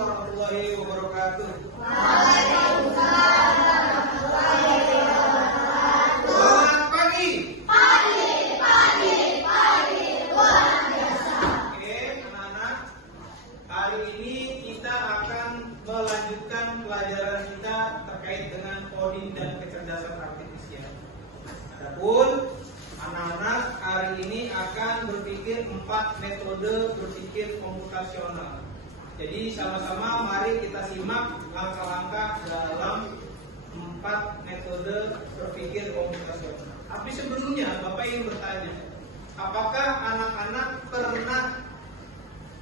warahmatullahi wabarakatuh. Selamat pagi. Luar biasa. Oke, anak-anak. Hari ini kita akan melanjutkan pelajaran kita terkait dengan coding dan kecerdasan artifisial. Adapun anak-anak hari ini akan berpikir 4 metode berpikir komputasional. Jadi sama-sama mari kita simak langkah-langkah dalam 4 metode berpikir komputasional. Tapi sebelumnya Bapak ingin bertanya, apakah anak-anak pernah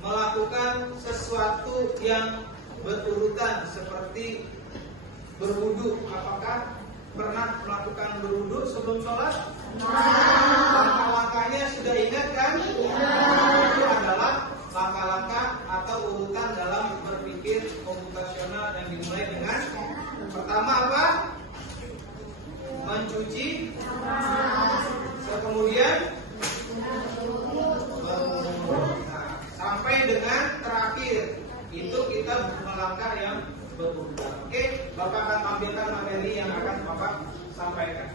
melakukan sesuatu yang berurutan seperti berwudu? Apakah pernah melakukan berwudu sebelum sholat? Langkah-langkahnya sudah ingat kan? Itu adalah langkah-langkah atau urutan dalam berpikir komputasional yang dimulai dengan pertama apa? Mencuci. Kemudian sampai dengan terakhir itu kita melangkah yang berurutan. Oke, Bapak akan tampilkan materi yang akan Bapak sampaikan.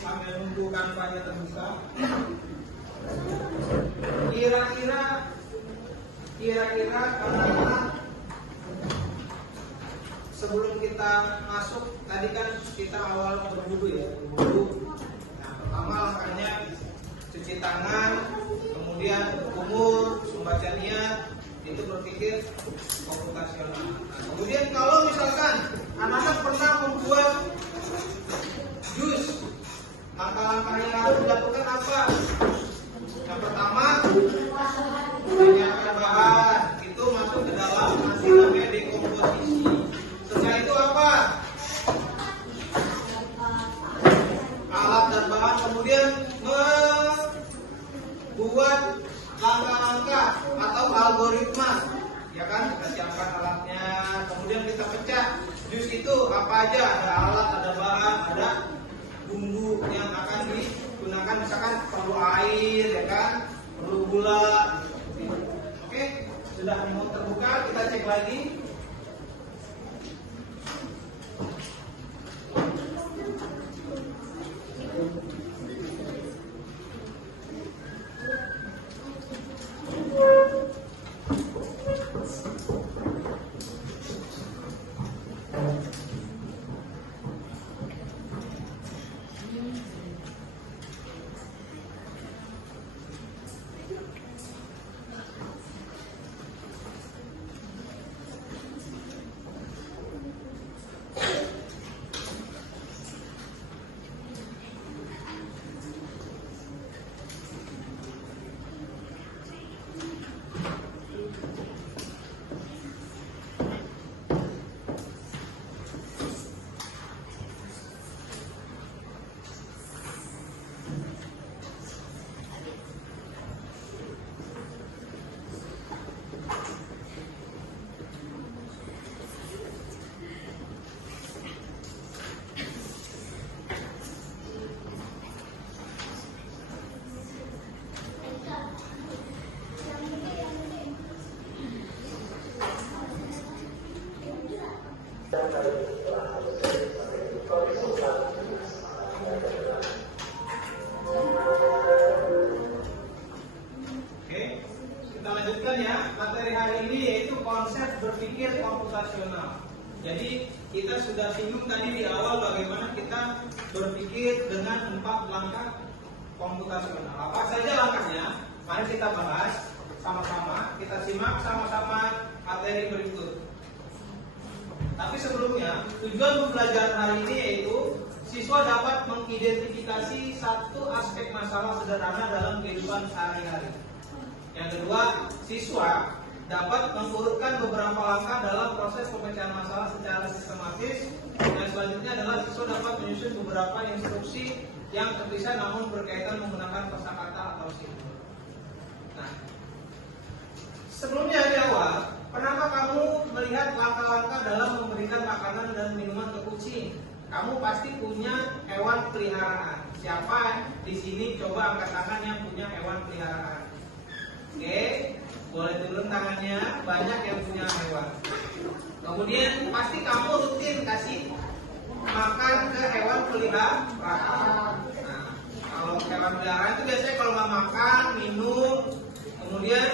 Sambil nunggu kanvanya terbuka, kira-kira anak-anak sebelum kita masuk tadi kan kita awal berwudu ya, berwudu. Nah, pertama langkahnya cuci tangan, kemudian berkumur, membaca niat, itu berpikir komputasional. Nah, kemudian kalau misalkan anak-anak pernah membuat jus, langkah-langkah yang harus dilakukan apa? Yang pertama, menyiapkan bahan, itu masuk ke dalam nasi namanya dekomposisi. Setelah itu apa? Alat dan bahan, kemudian membuat langkah-langkah atau algoritma, ya kan? Kita siapkan alatnya, kemudian kita pecah jus itu apa aja? Ada alat, ada bahan, ada bumbu yang akan digunakan, misalkan perlu air, ya kan, perlu gula. Oke, sudah mau terbuka, kita cek lagi. Kita lanjutkan ya. Materi hari ini yaitu konsep berpikir komputasional. Jadi kita sudah singgung tadi di awal bagaimana kita berpikir dengan 4 langkah komputasional. Apa saja langkahnya? Mari kita bahas sama-sama. Kita simak sama-sama materi berikut. Tapi sebelumnya, tujuan pembelajaran hari ini yaitu siswa dapat mengidentifikasi satu aspek masalah sederhana dalam kehidupan sehari-hari. Yang kedua, siswa dapat mengurutkan beberapa langkah dalam proses pemecahan masalah secara sistematis. Dan selanjutnya adalah siswa dapat menyusun beberapa instruksi yang terpisah namun berkaitan menggunakan kosakata atau simbol. Nah, sebelumnya di awal, pernahkah kamu melihat langkah-langkah dalam memberikan makanan dan minuman ke kucing? Kamu pasti punya hewan peliharaan. Siapa di sini coba angkat tangan yang punya hewan peliharaan? Oke, boleh turun tangannya. Banyak yang punya hewan. Kemudian pasti kamu rutin kasih makan ke hewan peliharaan. Nah, kalau hewan peliharaan itu biasanya kalau nggak makan, minum, kemudian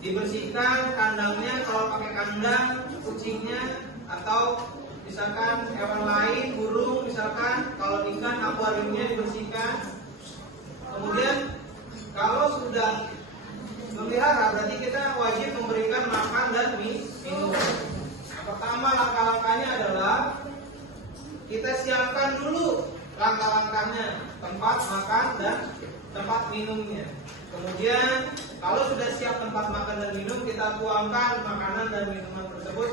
dibersihkan kandangnya kalau pakai kandang kucingnya, atau misalkan hewan lain, burung misalkan, kalau ikan akuariumnya dibersihkan. Kemudian kalau sudah memelihara berarti kita wajib memberikan makan dan minum. Pertama langkah-langkahnya adalah kita siapkan dulu langkah-langkahnya, tempat makan dan tempat minumnya. Kemudian kalau sudah siap tempat makan dan minum, kita tuangkan makanan dan minuman tersebut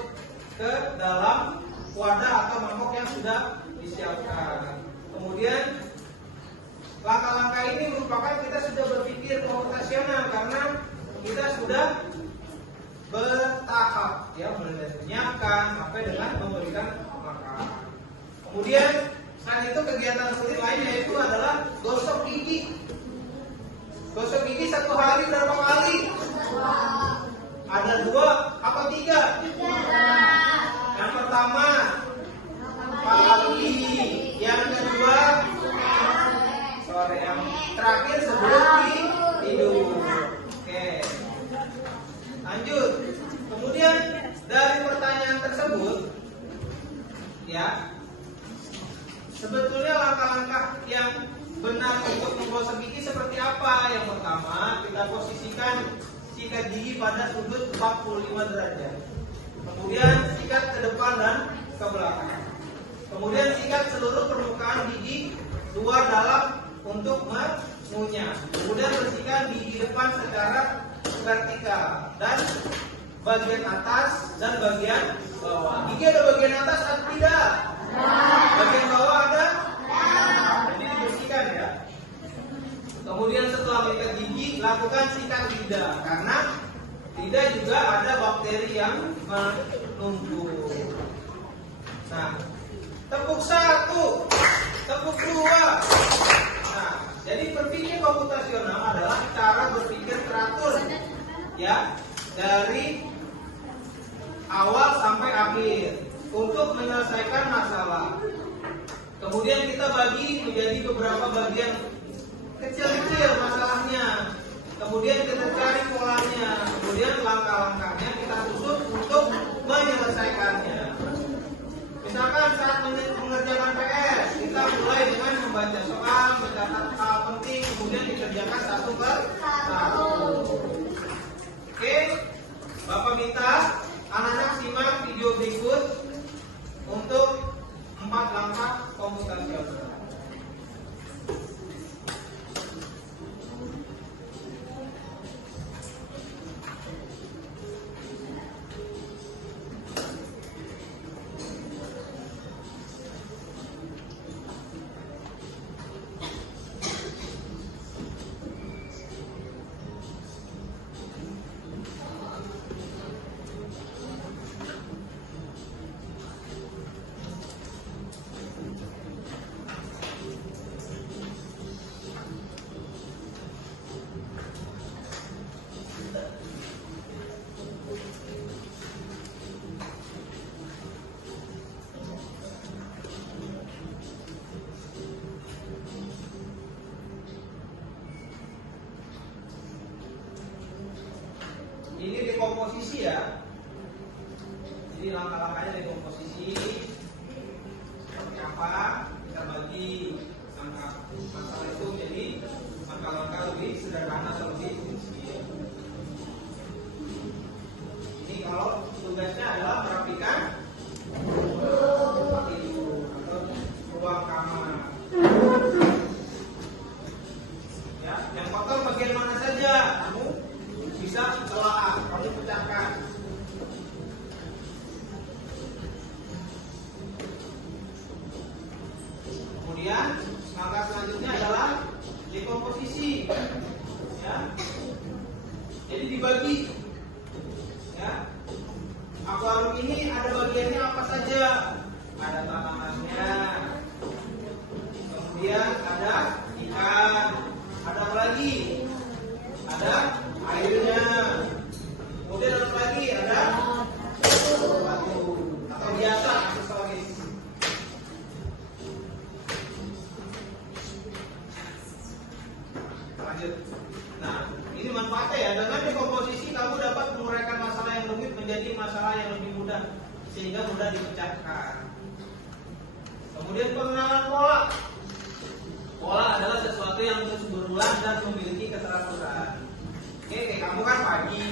ke dalam wadah atau mangkok yang sudah disiapkan. Kemudian langkah-langkah ini merupakan kita sudah berpikir komputasional karena kita sudah bertahap ya, mulai dari menyiapkan sampai dengan memberikan makan. Kemudian selain itu kegiatan rutin lainnya itu adalah gosok gigi. Gosok gigi satu hari berapa kali? Ada 2 apa 3? Yang pertama pagi, yang kedua sore, yang terakhir sebelum tidur. Oke, lanjut. Kemudian dari pertanyaan tersebut, ya, sebetulnya langkah-langkah yang benar untuk menggosok gigi seperti apa? Yang pertama, kita posisikan sikat gigi pada sudut 45 derajat. Kemudian sikat ke depan dan ke belakang. Kemudian sikat seluruh permukaan gigi luar dalam untuk mengunyah. Kemudian bersihkan gigi depan secara vertikal dan bagian atas dan bagian bawah. Gigi ada bagian atas atau tidak? Bagian bawah ada? Jadi dibersihkan ya. Kemudian setelah mengikat gigi, lakukan sikat lidah karena lidah juga ada bakteri yang menumpuk. Nah, tepuk 1, tepuk 2. Nah, jadi berpikir komputasional adalah cara berpikir teratur ya, dari awal sampai akhir untuk menyelesaikan masalah. Kemudian kita bagi menjadi beberapa bagian kecil-kecil masalahnya. Kemudian kita cari polanya. Kemudian langkah-langkahnya kita susun untuk menyelesaikannya. Misalkan saat mengerjakan PR, kita mulai dengan membaca soal, mencatat hal penting, kemudian dikerjakan satu per satu. Oke, Bapak minta anak-anak simak video berikut untuk 4 langkah komputasional. dekomposisi ya. Jadi langkah-langkahnya dekomposisi seperti apa? Kita bagi masalah itu menjadi langkah-langkah lebih sederhana atau lebih prinsipil. Ini kalau tugasnya adalah merapikan tempat tidur atau ruang kamar. Ya, yang kotor bagian mana saja kamu bisa telaah, kamu pecahkan. Kemudian langkah selanjutnya adalah dekomposisi. Ya, jadi dibagi. Ya, akuarium ini ada bagiannya apa saja? Ada tanamannya, kemudian ada ikan, ada apa lagi? Ada airnya, kemudian ada apa lagi? Ada batu atau biasa aksesoris. Lanjut. Nah, ini manfaatnya ya. Dengan dekomposisi kamu dapat menguraikan masalah yang rumit menjadi masalah yang lebih mudah, sehingga mudah dipecahkan. Kemudian pengenalan pola. Pola adalah sesuatu yang terus berulang dan memiliki keteraturan. Oke, kayak kamu kan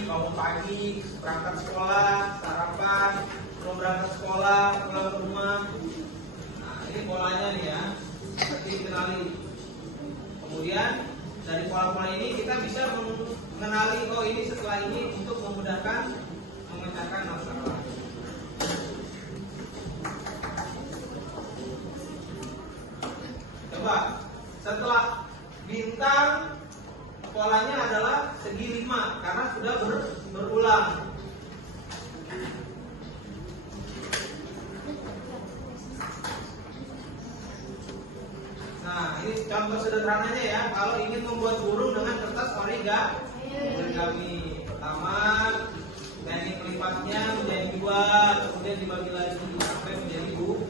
bangun pagi, berangkat sekolah, sarapan, sebelum berangkat sekolah, pulang ke rumah. Nah, ini polanya nih ya. Nanti dikenali. Kemudian dari pola-pola ini kita bisa mengenali, oh ini setelah ini untuk memudahkan memecahkan masalah. Coba, setelah bintang polanya adalah segi 5 karena sudah berulang. Nah, ini contoh sederhananya ya. Kalau ingin membuat burung dengan kertas origami, pertama teknik pelipatnya menjadi 2, kemudian dibagi lagi sampai menjadi burung.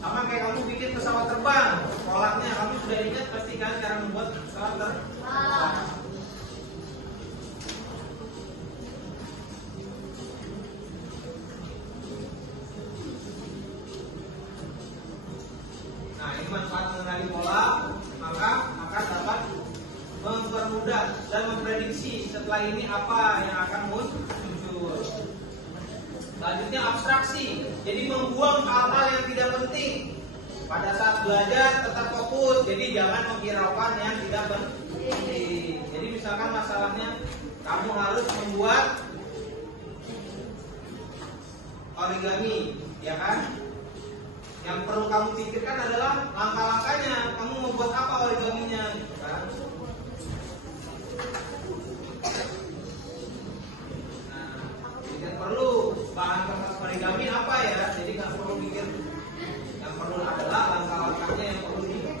Sama kayak kamu bikin pesawat terbang, polanya kamu sudah ingat pasti kan cara membuat pesawat terbang. Nah, ini manfaat mengenali pola, maka dapat mempermudah dan memprediksi setelah ini apa yang akan muncul. Selanjutnya abstraksi, jadi membuang hal-hal yang tidak penting. Pada saat belajar tetap fokus, jadi jangan menghiraukan yang tidak penting. Jadi misalkan masalahnya kamu harus membuat origami, ya kan? Yang perlu kamu pikirkan adalah langkah-langkahnya. Kamu membuat apa origaminya, gitu kan? Yang perlu bahan kertas origami apa ya? Jadi nggak perlu mikir. Yang perlu adalah langkah-langkahnya yang perlu diingat.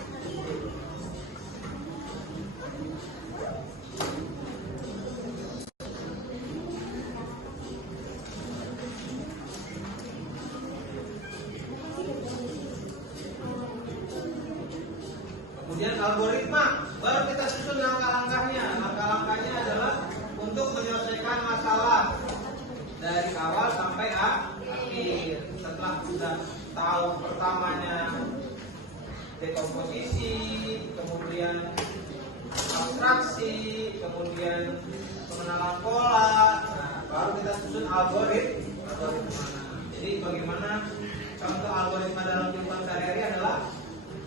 Kemudian algoritma, baru kita susun langkah-langkahnya. Langkah-langkahnya adalah untuk menyelesaikan masalah dari awal sampai akhir. Setelah sudah tahu pertamanya dekomposisi, kemudian abstraksi, kemudian pengenalan pola, nah, baru kita susun algoritma. Jadi bagaimana contoh algoritma dalam kehidupan sehari-hari adalah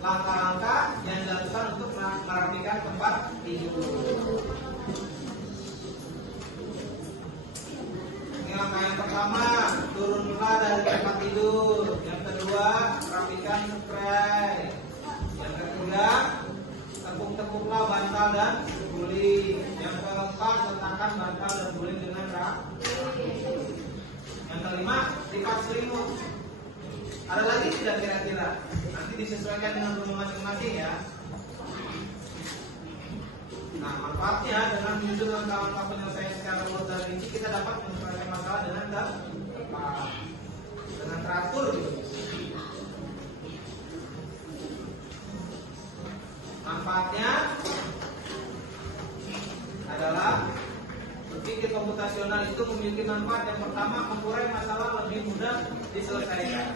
langkah-langkah yang dilakukan untuk merapikan tempat tidur. Langkah yang pertama, turunlah dari tempat tidur. Yang kedua, rapikan spray. Yang ketiga, tepuk-tepuklah bantal dan guling. Yang keempat, letakkan bantal dan guling dengan rapi. Yang kelima, lipat selimut. Ada lagi tidak kira-kira? Nanti disesuaikan dengan rumah masing-masing ya. Nah, manfaatnya dengan menyusun langkah-langkah penyelesaian secara urut dan rinci, kita dapat menyelesaikan masalah dengan tepat, dengan teratur. Manfaatnya adalah memiliki manfaat. Yang pertama, mengurai masalah lebih mudah diselesaikan.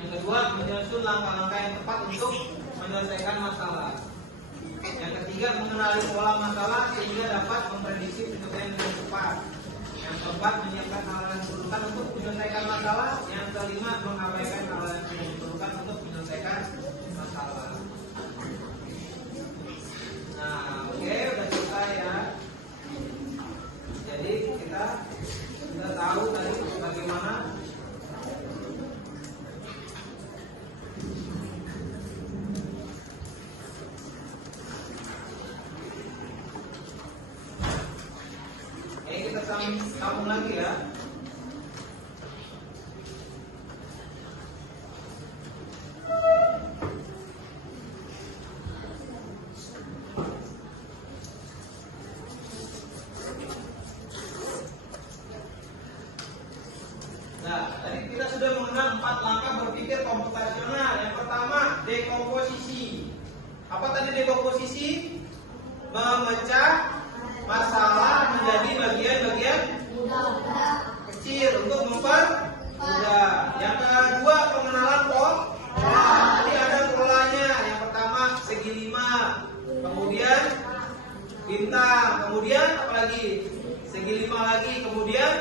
Yang kedua, menyusun langkah-langkah yang tepat untuk menyelesaikan masalah. Yang ketiga, mengenali pola masalah sehingga dapat memprediksi penyelesaian dengan cepat. Yang keempat, menyiapkan hal yang diperlukan untuk menyelesaikan masalah. Yang kelima, mengabaikan hal yang tidak diperlukan untuk menyelesaikan masalah. Nah, oke, udah selesai ya. Jadi kita sudah tahu tadi bagaimana kita sambung lagi ya. Nah, tadi kita sudah mengenal 4 langkah berpikir komputasional. Yang pertama, dekomposisi. Apa tadi dekomposisi? Memecah masalah menjadi bagian-bagian kecil untuk mempermudah. Yang kedua, pengenalan pola. Jadi ada polanya. Yang pertama, segi 5, kemudian bintang, kemudian apa lagi? Segi 5 lagi, kemudian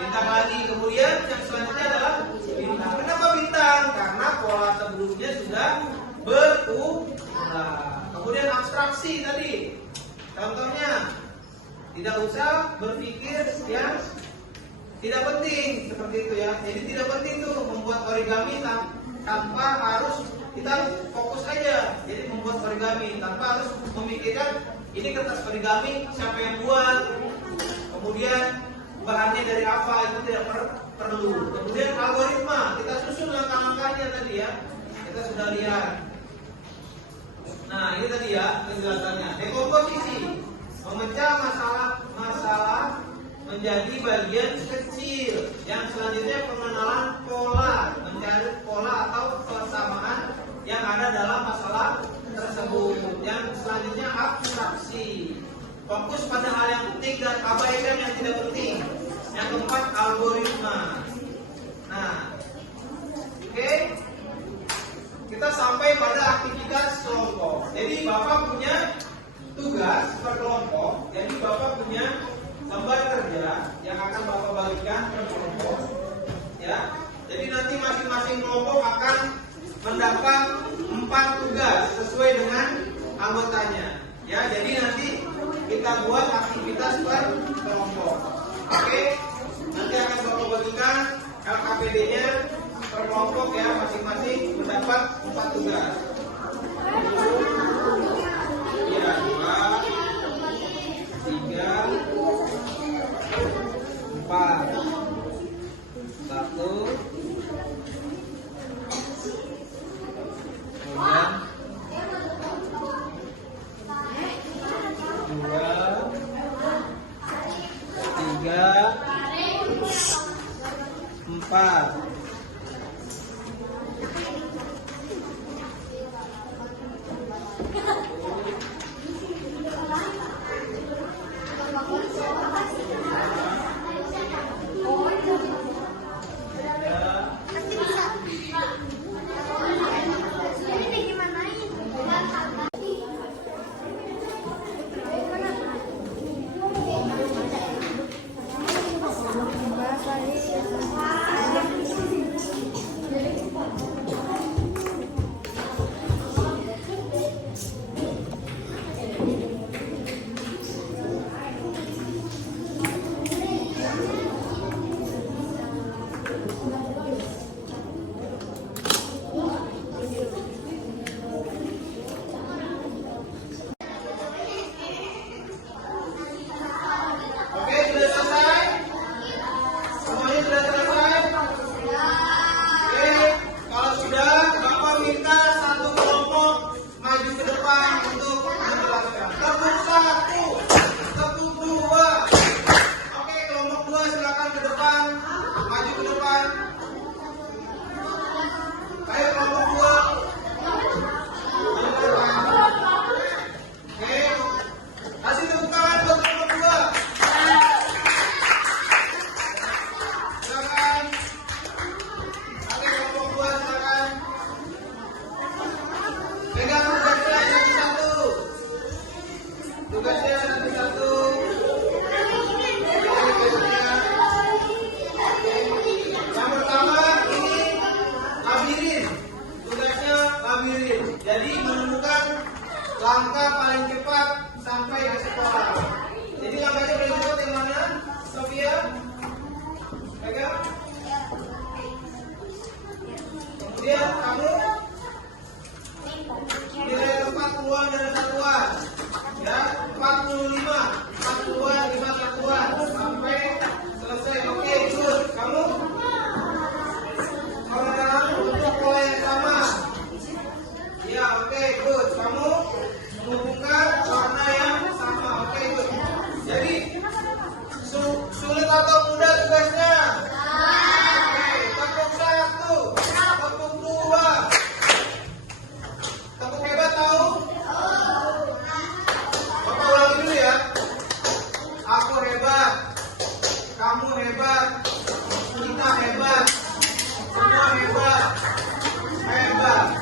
bintang lagi, kemudian yang selanjutnya adalah bintang. Kenapa bintang? Karena pola sebelumnya sudah berubah. Kemudian abstraksi tadi. Contohnya, tidak usah berpikir yang tidak penting seperti itu ya. Jadi tidak penting tuh membuat origami tanpa harus kita fokus aja. Jadi membuat origami tanpa harus memikirkan ini kertas origami siapa yang buat, kemudian bahannya dari apa, itu tidak perlu. Kemudian algoritma, kita susun langkah-langkahnya tadi ya. Kita sudah lihat. Nah, ini tadi ya penjelasannya. Dekomposisi, memecah masalah menjadi bagian kecil. Yang selanjutnya pengenalan pola, mencari pola atau persamaan yang ada dalam masalah tersebut. Yang selanjutnya abstraksi, fokus pada hal yang penting dan abaikan yang tidak penting. Yang keempat, algoritma. Nah, oke. Kita sampai pada aktivitas kelompok. Jadi Bapak punya tugas per kelompok. Jadi Bapak punya lembar kerja yang akan Bapak bagikan per kelompok. Ya. Jadi nanti masing-masing kelompok akan mendapat 4 tugas sesuai dengan anggotanya. Ya, jadi nanti kita buat aktivitas per kelompok. Oke. Nanti akan Bapak bagikan LKPD-nya per kelompok ya, masing-masing mendapat 4 tugas. Ya, 2, 3, 4. 1. Kemudian 2, 3, 4. hebat. Kita hebat. Semua hebat. Hebat.